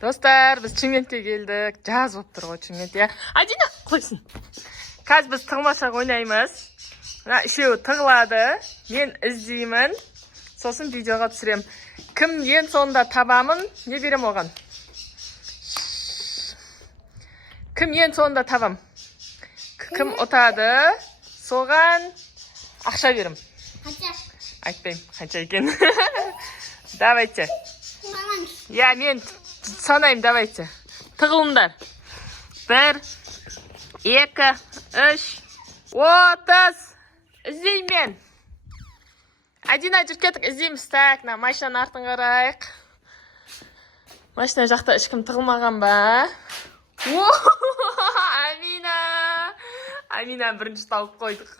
Достар, біз Шымкентке келдік. Жаз болып тұр ғой Шымкент, иә. Адина, қойсын. Қазір біз тығылмашақ ойнаймыз. Мына үшеуі тығылады. Мен іздеймін. Сосын видеоға түсірем. Кім ең соңында табамын, не берем оған? Кім ең соңында табам? Кім ұтады? Соған ақша берем. Қанша? Айтпаймын, қанша екен. Давайте. Я, мен санайым, давайте. Тығылыңдар. 1, 2, 3, 30. Іздеймен. Адина жүр кеттік, іздейміз. Так, машинаның артын қарайық. Машина жақта ешкім тығылмаған ба? Амина. Амина бірінші тауып қойдық.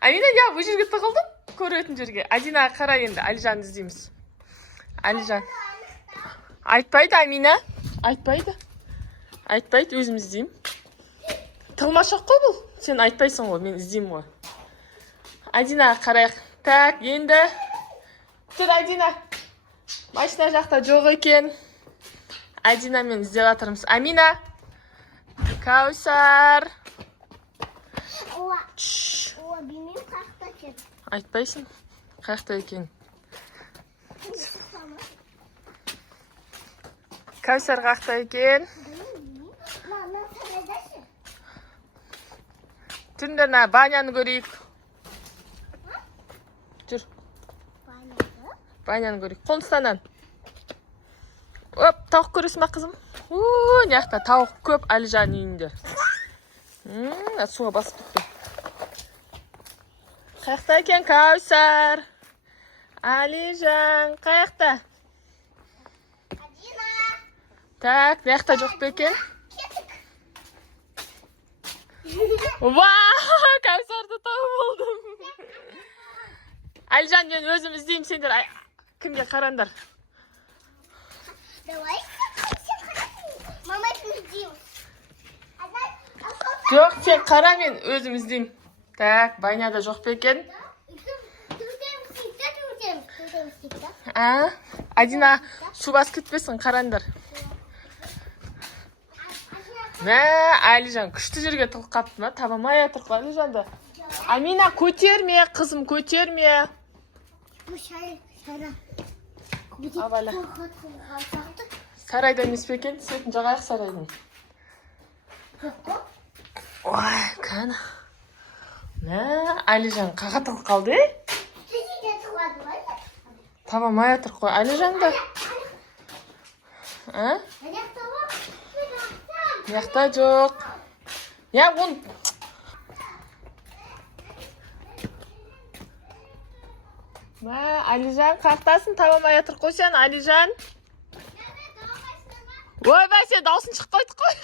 Амина, я бұл жерге тығылдым. Көретін жерге. Адина қара енді. Алижанды іздейміз. Алижан. Айтпайды, Амина. Айтпайды. Айтпайды, өзім іздеймін. Тығылмашақ қой бұл. Сен айтпайсың ғой, мен іздеймін ғой. Адина қарайық. Так, енді. Тұр, Адина. Машина жақта жоқ екен. Адина мен іздеп жатырмыз. Амина. Каусар. Білмеймін қақта екен. Айтпайсың. Қақта екен. Каусар қақта екен. Түріндеріне баняны көрейік. Жүр. Баняны көрейік. Қолыстанан. Оп, тауық көресің ба қызым? Неқта тауық көп Алижан үйінде. Суға басып тұттым. Қаяқта екен Каусар? Алижан, қаяқта? Так, неқта жоқ па екен? Вау, Каусарды тауып болдым. Алижан, мен өзім іздеймін, сендер кімге қарандар? Жоқ, сен қара, мен өзім іздеймін. Так, баняда жоқ па екен? Адина, су басып кетпесін, қарандар. Мә, Алижан, күшті жерге тығылып қапты ма? Табамай жатыр ғой Алижанды. Амина, көтерме, қызым, көтерме. Абала. Сарайда емес пе екен? Сетін жағайық сарайдың. Ой, кәні. Мә, Алижан, қаға тығылып қалды, Табамай жатыр ғой Алижанды. Яқта жоқ. Я, он... Мә, Алижан, қақтасын табамай жатыр қой сен, Алижан. Ой, бә, сен даусын шықпайды қой.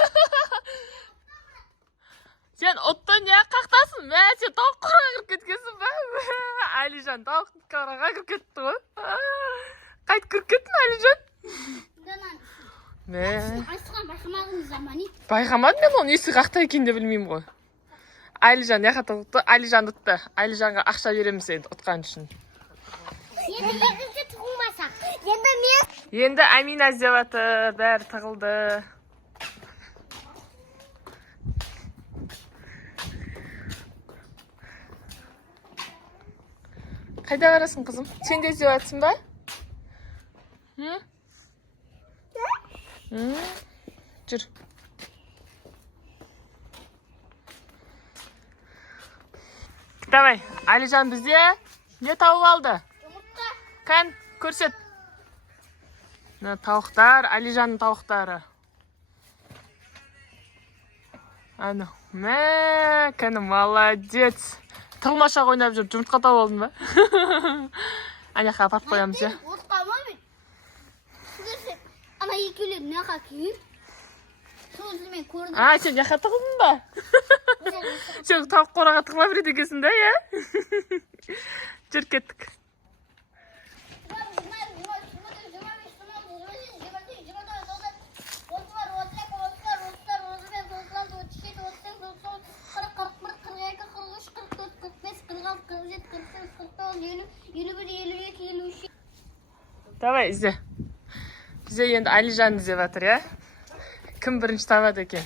Сен ұттың, не қақтасын? Мә, сен тауық қораға кіріп кеткенсің бә? Алижан, тауық қораға кіріп кетті ғой. Қайт кіріп кеттің, Алижан? Байқамадым мен оны есі қақта екен де білмеймін ғой. Алижан, яқата ұтты, Алижан ұтты. Алижанға ақша береміз енді ұтқан үшін. Енді Амина іздеп жатыр, бәрі тығылды. Қайда барасың қызым? Сен де іздеп жатсың ба? Жүр. Давай, Алижан бізде не тауып алды? Кән, көрсет. Тауықтар, Алижанның тауықтары. Ана, мә, кәні, молодец. Тығылмашақ ойнап жүр, жұмыртқа тауып алдың ба? Аяққа апарып қоямыз, я? Ана екеулер неға кейін? Сөзімен көрдім. Сен яқа тығылдың ба? Сен тауық қораға тығыла береді екенсің да, я? Жүр кеттік. Давай, ізде. Бизе енді Алижан іздеп жатыр, я? Кім бірінші табады екен?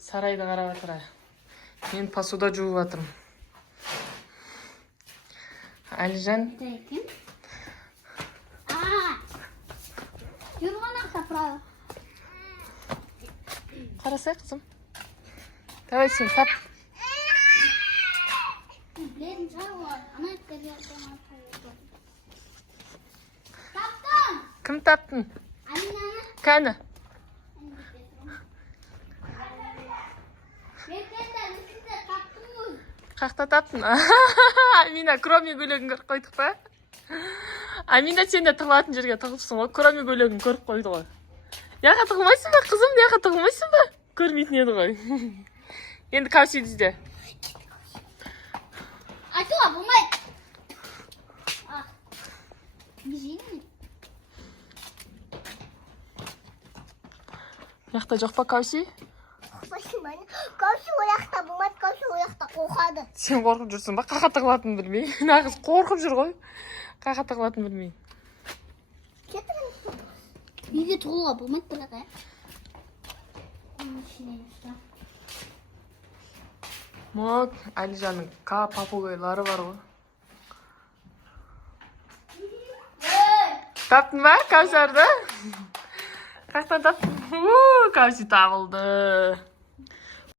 Сарайды қарап жатыр. Мен посуда жуып жатырмын. Алижан. Жүрген ақта право. Қарасай, қызым. Давай сен тап. Білетін шығар олар. Ана еттерге таптым. Кім таптың? Аминаны. Кәні? Қақта таптың? Амина, кроме көйлегін көріп қойдық па? Амина, сен де тығылатын жерге тығылыпсың ғой. Кроме көйлегін көріп қойды ғой. Яға тығылмайсың ба, қызым? Яға тығылмайсың ба? Көрмейтін еді ғой. Енді каусиді ізде. Айтуға болмайды. Бізейін. Яқта жоқ па кауси? Кауси ояқта болмайды, кауси ояқта қорқады. Сен қорқып жүрсің ба? Қақа тығылатынын білмей. Нағыз қорқып жүр ғой. Қақа тығылатынын білмей. Үйге тұғылға болмайды бірақ, Мок, Алижанның попугайлары бар ғой. Таптың ба, Каусарды? Қақтан таптың? Кауси табылды.